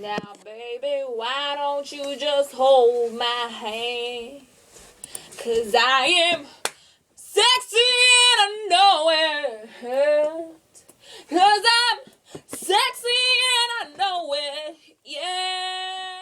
Now, baby, why don't you just hold my hand? 'Cause I am sexy and I know it. 'Cause I'm sexy and I know it. Yeah.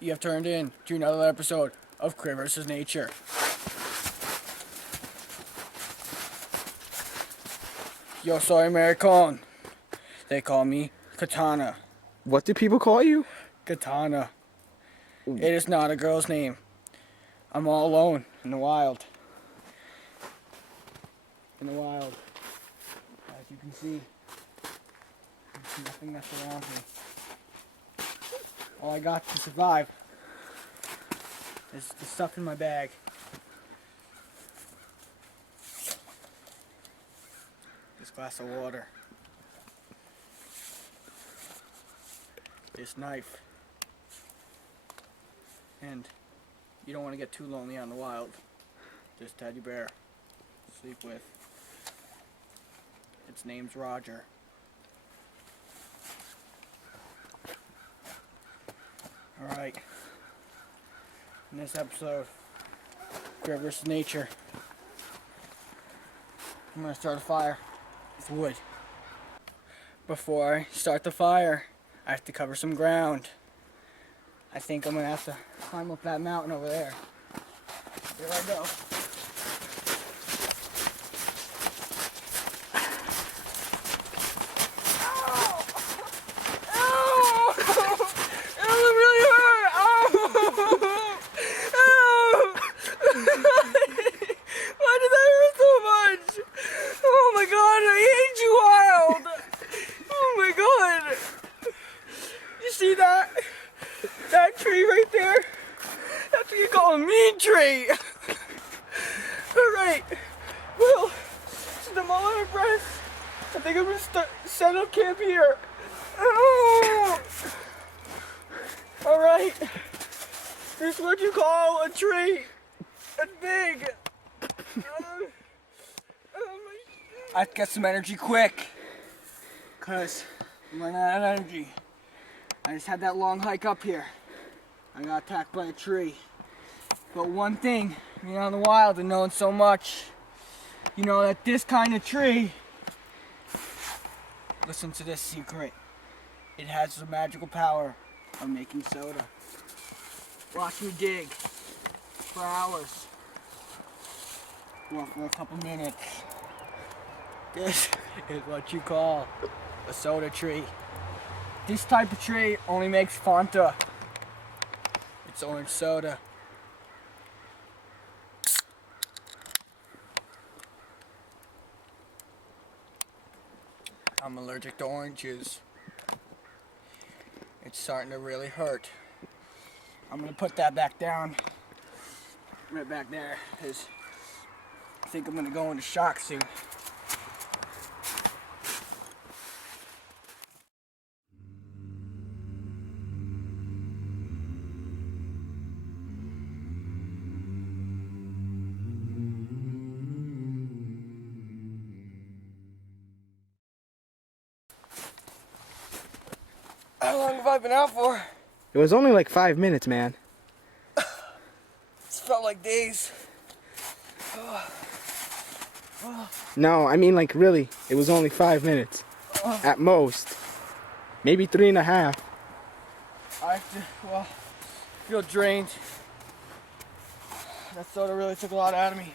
You have turned in to another episode of Crib vs. Nature. Yo soy American. They call me Katana. What do people call you? Katana. It is not a girl's name. I'm all alone in the wild. In the wild. As you can see, there's nothing that surrounds me. All I got to survive is the stuff in my bag. This glass of water. This knife. And you don't want to get too lonely out in the wild. This teddy bear to sleep with. Its name's Roger. Alright, in this episode, Crib vs. Nature, I'm going to start a fire with wood. Before I start the fire, I have to cover some ground. I think I'm going to have to climb up that mountain over there. Here I go. That tree right there, that's what you call a mean tree. Alright, well, since I'm all out of breath, I think I'm gonna set up camp here. Oh. Alright, this is what you call a tree. It's big. I have to get some energy quick, because I'm running out of energy. I just had that long hike up here. I got attacked by a tree. But one thing, being out in the wild and knowing so much, you know that this kind of tree, listen to this secret. It has the magical power of making soda. Watch me dig for hours. Or for a couple minutes. This is what you call a soda tree. This type of tree only makes Fanta. It's orange soda. I'm allergic to oranges. It's starting to really hurt. I'm gonna put that back down. Right back there, because I think I'm gonna go into shock soon. How long have I been out for? It was only like 5 minutes, man. It's felt like days. No, I mean like really. It was only 5 minutes. At most. Maybe 3.5. I feel drained. That soda really took a lot out of me.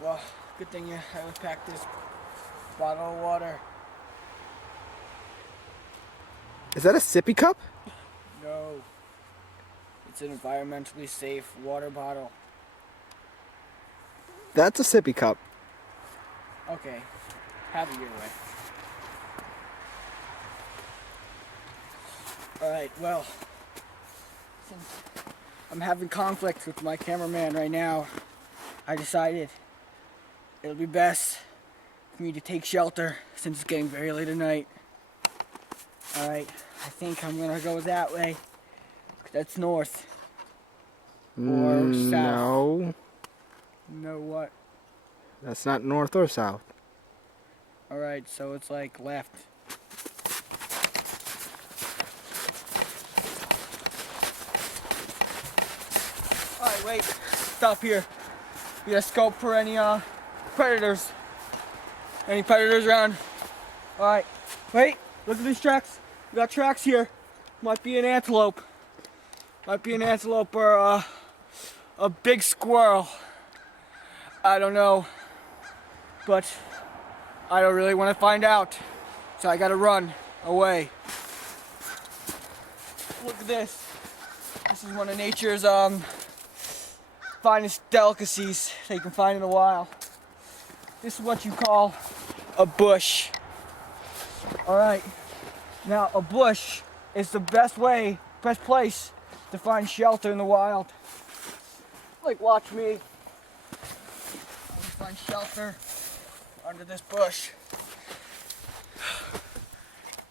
Well, good thing I always packed this bottle of water. Is that a sippy cup? No. It's an environmentally safe water bottle. That's a sippy cup. Okay. Have it your way. Alright, well, since I'm having conflict with my cameraman right now, I decided it'll be best for me to take shelter since it's getting very late at night. Alright, I think I'm gonna go that way. That's north. Or south. No. No what? That's not north or south. Alright, so it's like left. Alright, wait. Stop here. You gotta scope for any predators. Any predators around? Alright. Wait, look at these tracks. We got tracks here. Might be an antelope. Might be an antelope or a big squirrel. I don't know. But I don't really want to find out. So I gotta run away. Look at this. This is one of nature's finest delicacies that you can find in the wild. This is what you call a bush. Alright. Now a bush is the best place to find shelter in the wild. Like watch me. I'm gonna find shelter under this bush.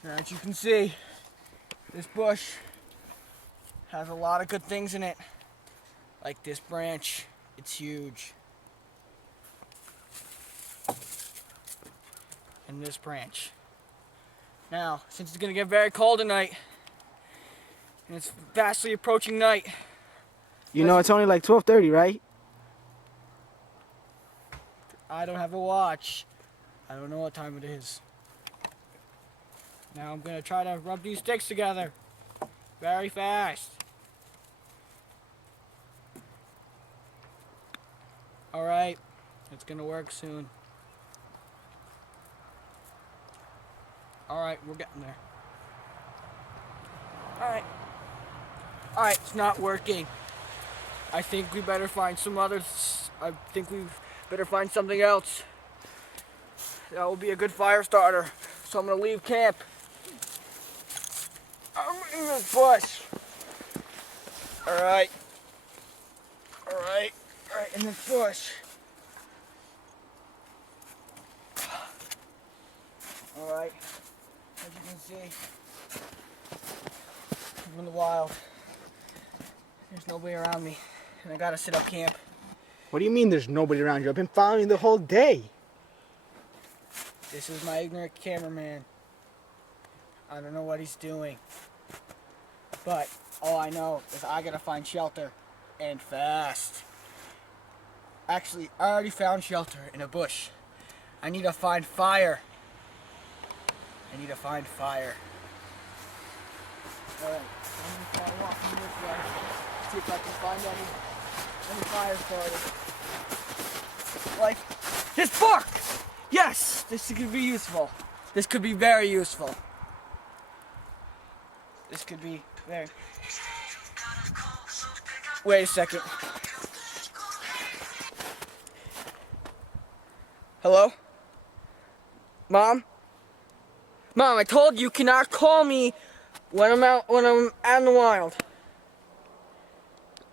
Now, as you can see, this bush has a lot of good things in it. Like this branch, it's huge. And this branch. Now, since it's gonna get very cold tonight, and it's fastly approaching night. You know it's only like 12:30, right? I don't have a watch. I don't know what time it is. Now I'm gonna try to rub these sticks together very fast. Alright, it's gonna work soon. Alright, we're getting there. Alright, it's not working. I think we better find some others. I think we better find something else. That will be a good fire starter. So I'm gonna leave camp. I'm in this bush. Alright, in this bush. Alright, as you can see, I'm in the wild. There's nobody around me, and I gotta set up camp. What do you mean there's nobody around you? I've been following you the whole day. This is my ignorant cameraman. I don't know what he's doing. But all I know is I gotta find shelter, and fast. Actually, I already found shelter in a bush. I need to find fire. Alright, I'm gonna start walking this way. See if I can find any fire starters. Like this book! Yes! This could be useful. This could be very useful. This could be very... Wait a second. Hello? Mom? Mom, I told you cannot call me when I'm out in the wild.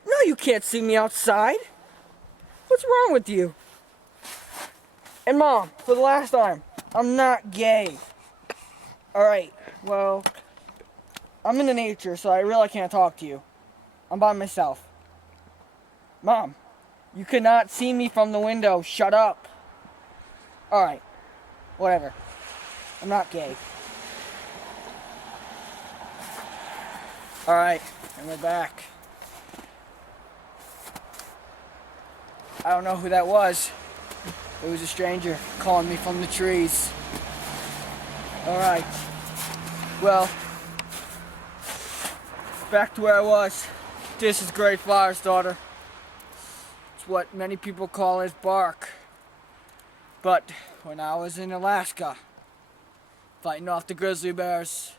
No, you can't see me outside. What's wrong with you? And Mom, for the last time, I'm not gay. Alright, well, I'm into nature, so I really can't talk to you. I'm by myself. Mom, you cannot see me from the window. Shut up. Alright, whatever. I'm not gay. Alright, and we're back. I don't know who that was. It was a stranger calling me from the trees. Alright. Well, back to where I was. This is Great Fire Starter. It's what many people call his bark. But when I was in Alaska, fighting off the grizzly bears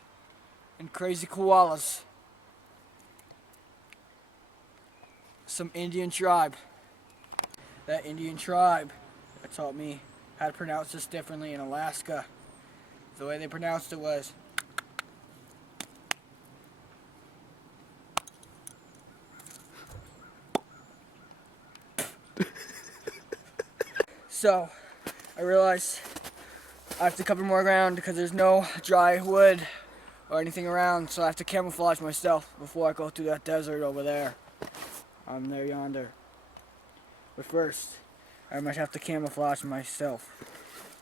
and crazy koalas, some Indian tribe. That Indian tribe that taught me how to pronounce this differently in Alaska. The way they pronounced it was so I realized I have to cover more ground because there's no dry wood or anything around, so I have to camouflage myself before I go through that desert over there. I'm there yonder. But first, I might have to camouflage myself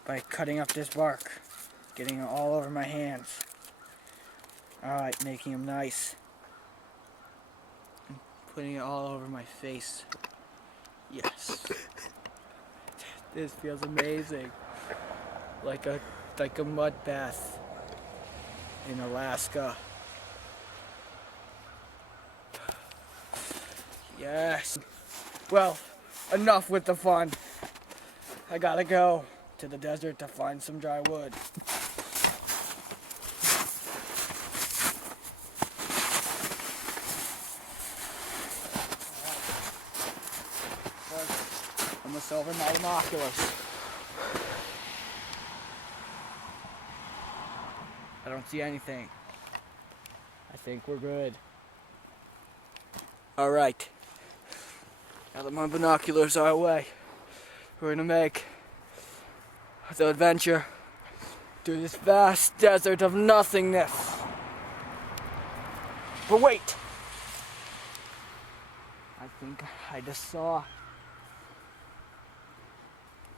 by cutting up this bark, getting it all over my hands. Alright, making them nice. And putting it all over my face. Yes. This feels amazing. Like a mud bath in Alaska. Yes. Well, enough with the fun. I gotta go to the desert to find some dry wood. I must open my binoculars. I don't see anything. I think we're good. Alright. Now that my binoculars are away, we're gonna make the adventure through this vast desert of nothingness. But wait! I think I just saw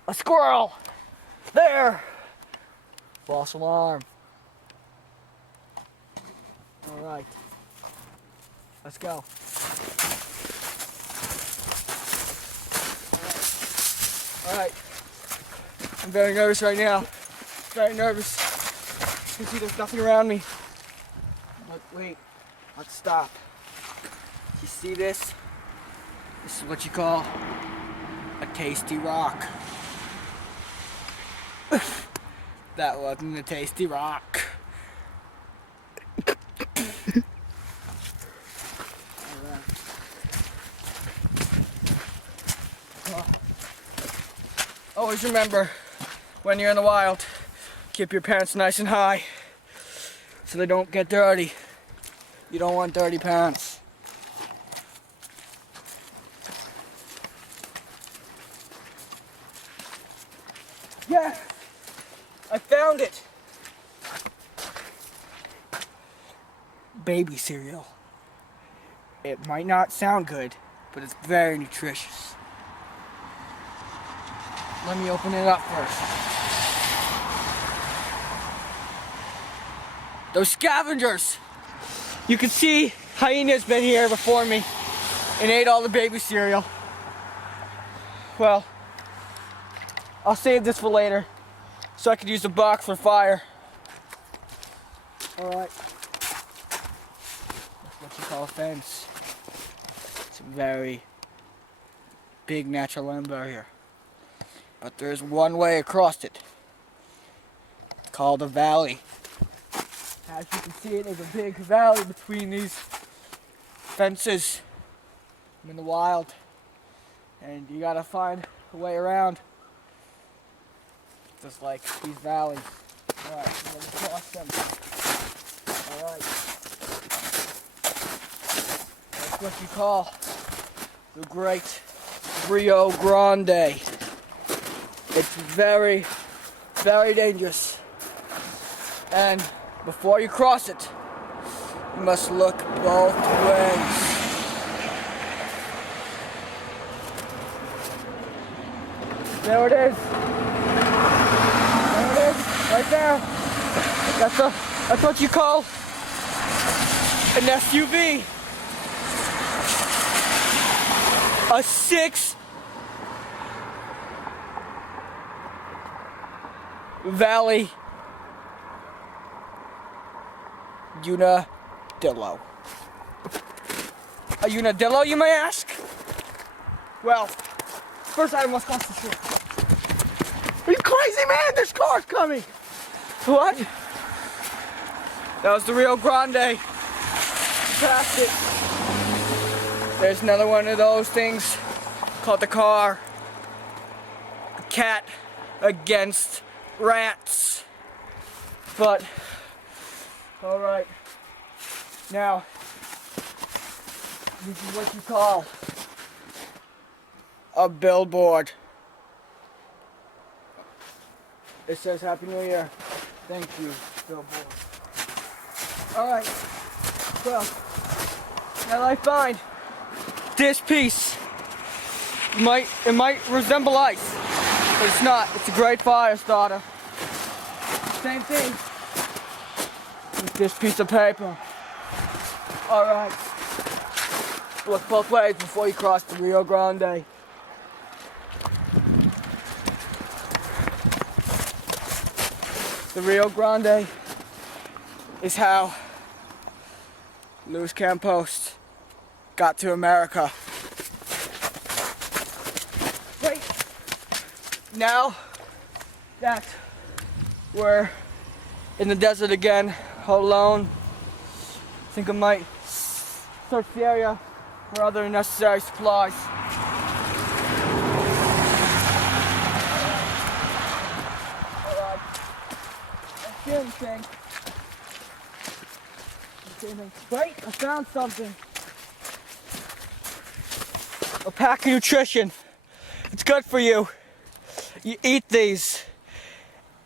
a squirrel! There! False alarm. Alright. Let's go. Alright. I'm very nervous right now. Very nervous. You can see there's nothing around me. But wait. Let's stop. You see this? This is what you call a tasty rock. That wasn't a tasty rock. Always remember, when you're in the wild, keep your pants nice and high so they don't get dirty. You don't want dirty pants. Yeah, I found it. Baby cereal. It might not sound good, but it's very nutritious. Let me open it up first. Those scavengers! You can see hyenas been here before me and ate all the baby cereal. Well, I'll save this for later so I can use the box for fire. Alright. That's what you call a fence. It's a very big natural land barrier. But there's one way across it. It's called a valley. As you can see, there's a big valley between these fences. I'm in the wild. And you gotta find a way around. Just like these valleys. Alright, so let me cross them. Alright. That's what you call the Great Rio Grande. It's very, very dangerous. And before you cross it, you must look both ways. There it is. There it is, right there. That's what you call an SUV. A 6 valley unadillo. A unadillo, you may ask? Well, first I must cross the street. Are you crazy, man? There's cars coming. What? That was the Rio Grande. Passed it. There's another one of those things called the car. A cat against rats. But, alright. Now, this is what you call a billboard. It says Happy New Year. Thank you, billboard. Alright. Well, now I find this piece. It might resemble ice, but it's not. It's a great fire starter. Same thing with this piece of paper. Alright. Look both ways before you cross the Rio Grande. The Rio Grande is how Luis Campos got to America. Wait, now that we're in the desert again, all alone, I think I might search the area for other necessary supplies. Alright, anything. Wait, I found something. A pack of nutrition. It's good for you. You eat these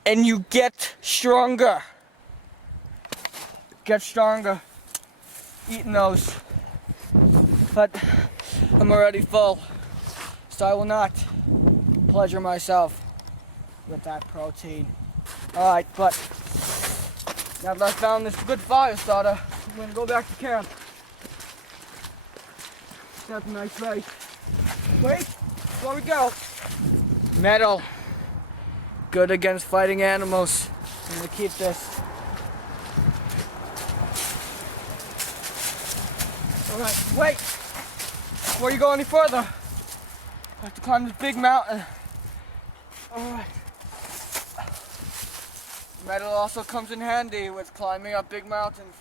and you get stronger. Get stronger eating those. But I'm already full, so I will not pleasure myself with that protein. Alright, but now that I found this good fire starter, I'm gonna go back to camp. That's a nice race. Wait, before we go. Metal. Good against fighting animals. I'm gonna keep this. Alright, wait. Before you go any further, I have to climb this big mountain. Alright. Metal also comes in handy with climbing up big mountains.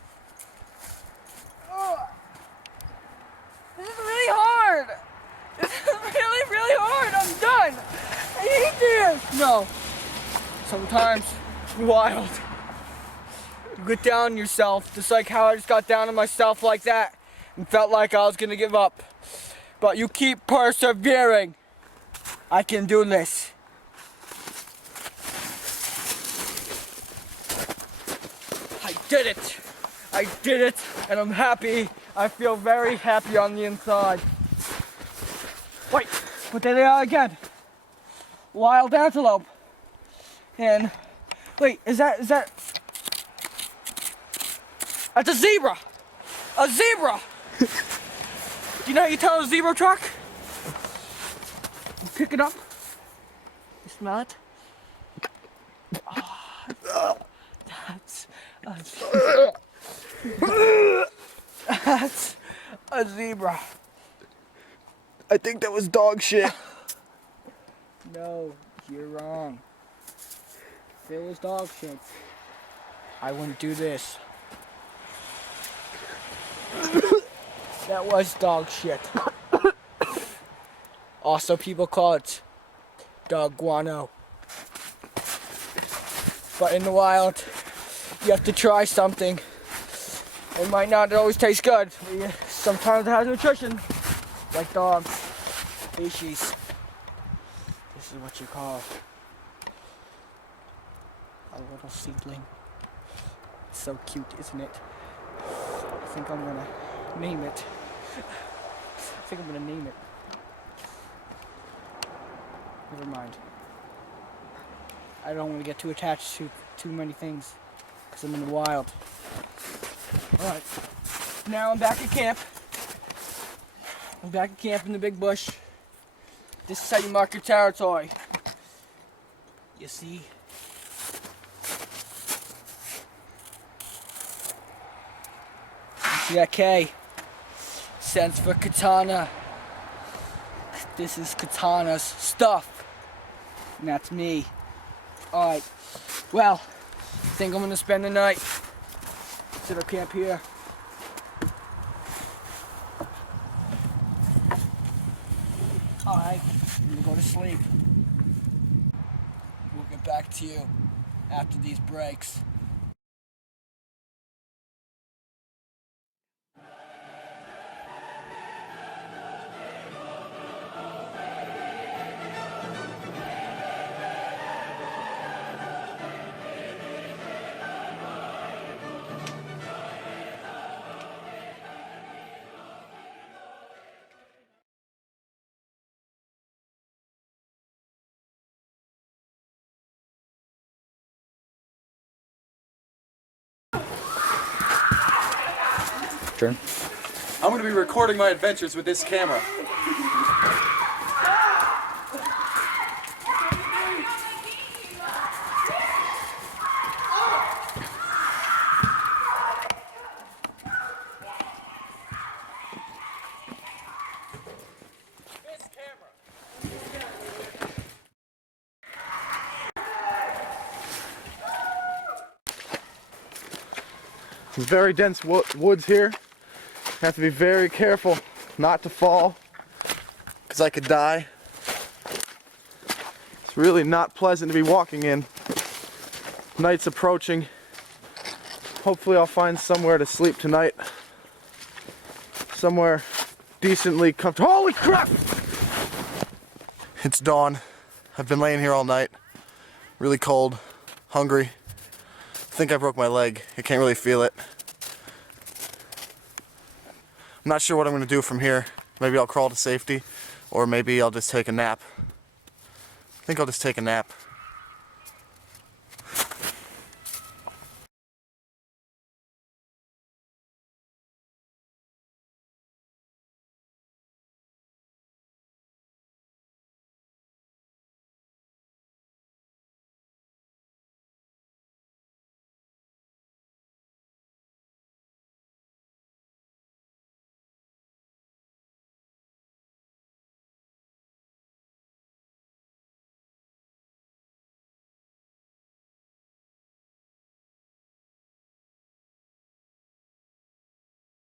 Oh, this is really hard. This is really, really hard. I'm done. I hate this. No. Sometimes it's wild. You get down on yourself, just like how I just got down on myself like that and felt like I was gonna give up. But you keep persevering. I can do this. I did it! I did it, and I'm happy. I feel very happy on the inside. Wait, but there they are again. Wild antelope. And, wait, is that... That's a zebra! A zebra! Do you know how you tell a zebra truck? You pick it up. You smell it. Oh, that's a zebra. I think that was dog shit. No, you're wrong. If it was dog shit, I wouldn't do this. That was dog shit. Also, people call it dog guano. But in the wild, you have to try something. It might not always taste good. Sometimes it has nutrition, like dogs. Species. This is what you call a little seedling. It's so cute, isn't it? I think I'm gonna name it. Never mind. I don't want to get too attached to too many things because I'm in the wild. Alright. Now I'm back at camp. I'm back at camp in the big bush. This is how you mark your territory. You see? See that K? Stands for katana. This is katana's stuff. And that's me. Alright. Well, I think I'm gonna spend the night. Set up camp here. Alright, I'm gonna go to sleep. We'll get back to you after these breaks. Turn. I'm going to be recording my adventures with this camera. Some very dense woods here. Have to be very careful not to fall, because I could die. It's really not pleasant to be walking in. Night's approaching. Hopefully I'll find somewhere to sleep tonight. Somewhere decently comfortable. Holy crap! It's dawn. I've been laying here all night. Really cold, hungry. I think I broke my leg. I can't really feel it. I'm not sure what I'm going to do from here. Maybe I'll crawl to safety, or maybe I'll just take a nap. I think I'll just take a nap.